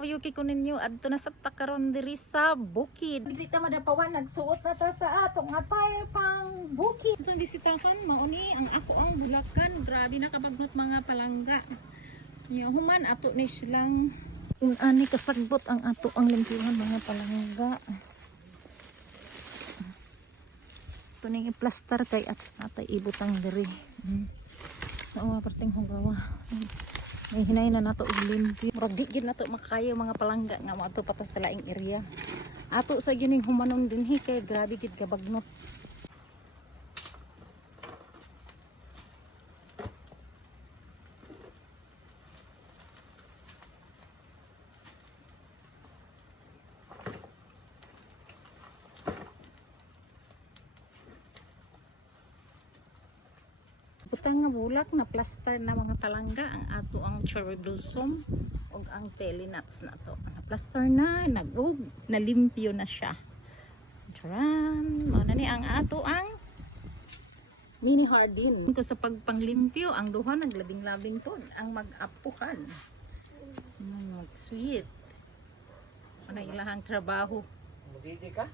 Yuki ko ninyo adto na sa takaron diri sa bukid. Dito madapawan nagsuot na ta sa atong attire pang bukid. Itong bisitahan mao ni ang ako ang Bulacan. Grabe na kabagnot mga palangga. Human ato ni silang ani kasagbot ang ato ang limpyuhan mga palangga. Ito ning i-plaster kay at atay ibutang diri. Sa parteng hugawa. May hinay na nato iglimpyo. Murag di gid nato makayo mga palangga nga mo ato patas sa laing area. Ato sa gining humanon dinhi kay grabe gid kabagnot. Butang nga bulak na plaster na mga palangga ang ato ang cherry blossom ug ang peli nuts na to. Na plaster na nalimpyo na siya. Charan, mao na ni ang ato ang mini garden. Ko sa pagpanglimpyo ang duha naglabing-labing pod ang mag-apukan. Mag sweet. Ano ilahang trabaho? Mudidi ka?